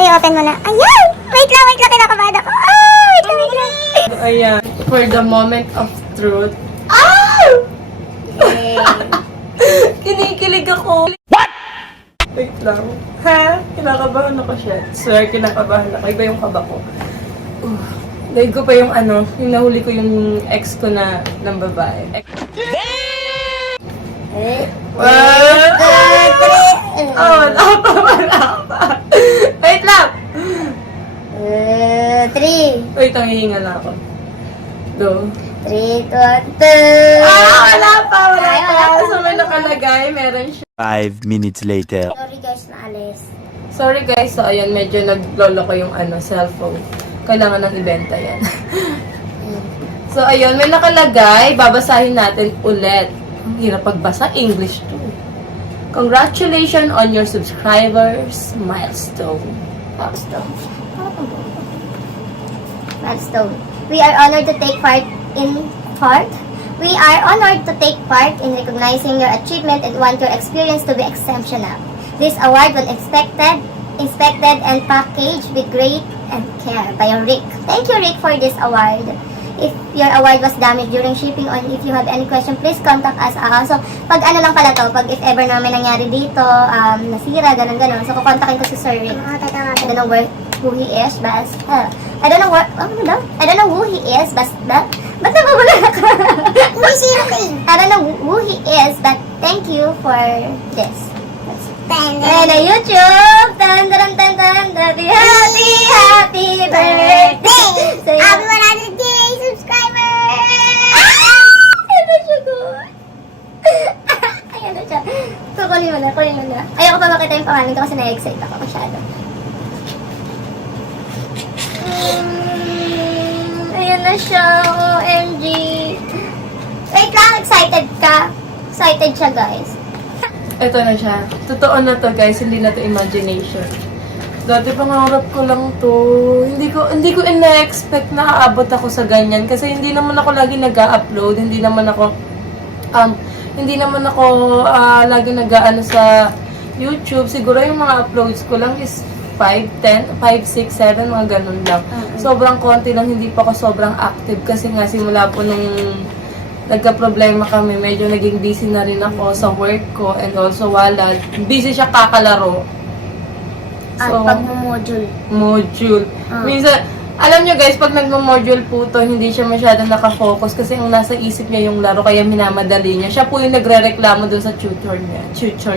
So, i-open mo na. Ayan! Wait lang, kinakabahan ako. Ah! Wait lang. Ayan. For the moment of truth. Yay! Kinikilig ako. What? Wait lang. Ha? Kinakabahan ako siya. Swear, kinakabahan ako. Iba yung kaba ko. Dahil ko pa yung yung nahuli ko yung ex ko na ng babae. Wala pa. Wait lang! 3. Wait, ang hihinga na ako. Do. 3, 2, 2. Wala pa. So, may nakalagay. Meron siya. 5 minutes later. Sorry guys, naalis. Sorry guys, so ayun, medyo naglolo ko yung cellphone. Kailangan nang ibenta yan. So ayun, may nakalagay. Babasahin natin ulit. Ang hirap pagbasa, English too. Congratulations on your subscribers milestone. Milestone. We are honored to take part in recognizing your achievement and want your experience to be exceptional. This award was inspected and packaged with great and care by Rick. Thank you, Rick, for this award. If your award was damaged during shipping or if you have any question, please contact us. So, pag lang pala to, pag if ever na may nangyari dito, nasira, ganun. So, kukontakin ko si Sir Rick. I don't know who he is, but, I don't know who he is, but, ba't nababala ka? I don't know who he is, but thank you for this. And a YouTube! Happy birthday! Happy 100K subscribers! Ayan na siya, good! Ayan na siya. So, kunin mo na. Ayoko pa makita yung pangalan ko kasi na-excite ako masyado. Ayan na siya, OMG. Wait lang, excited ka? Excited siya, guys. Ito na siya. Totoo na to guys, hindi na to imagination. Dati pangarap ko lang to. Hindi ko ina-expect na aabot ako sa ganyan kasi hindi naman ako lagi nag-upload, hindi naman ako lagi nag-aano sa YouTube. Siguro yung mga uploads ko lang is 5, 10, 5, 6, 7, mga ganun lang. Sobrang konti lang, hindi pa ako sobrang active kasi nga simula po nung nagka-problema kami, medyo naging busy na rin ako sa work ko and also Wallad. Busy siya kakalaro. At pag-module. Module. Minsan, alam nyo guys, pag nagmo-module po to, hindi siya masyadong nakafocus kasi ang nasa isip niya yung laro, kaya minamadali niya. Siya po yung nagre-reklamo dun sa tutor niya. Tutor.